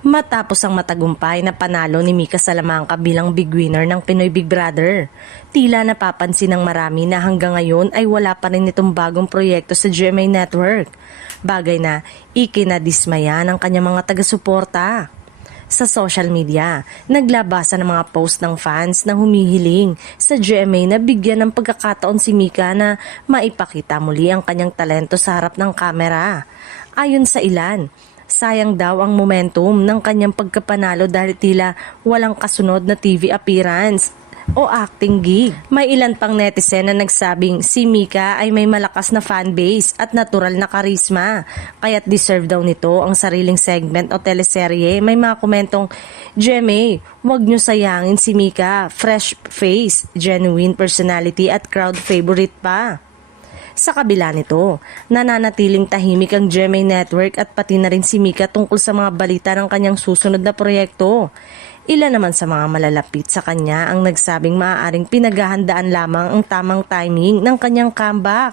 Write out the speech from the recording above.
Matapos ang matagumpay na panalo ni Mika Salamanca bilang big winner ng Pinoy Big Brother, tila napapansin ng marami na hanggang ngayon ay wala pa rin itong bagong proyekto sa GMA Network. Bagay na ikinadismaya ng kanyang mga taga-suporta. Sa social media, naglabasan ng mga post ng fans na humihiling sa GMA na bigyan ng pagkakataon si Mika na maipakita muli ang kanyang talento sa harap ng kamera. Ayon sa ilan, sayang daw ang momentum ng kanyang pagkapanalo dahil tila walang kasunod na TV appearance o acting gig. May ilan pang netizen na nagsabing si Mika ay may malakas na fanbase at natural na karisma, kaya't deserve daw nito ang sariling segment o teleserye. May mga komentong, GMA, wag nyo sayangin si Mika, fresh face, genuine personality at crowd favorite pa. Sa kabila nito, nananatiling tahimik ang GMA Network at pati na rin si Mika tungkol sa mga balita ng kanyang susunod na proyekto. Ilan naman sa mga malalapit sa kanya ang nagsabing maaaring pinaghahandaan lamang ang tamang timing ng kanyang comeback.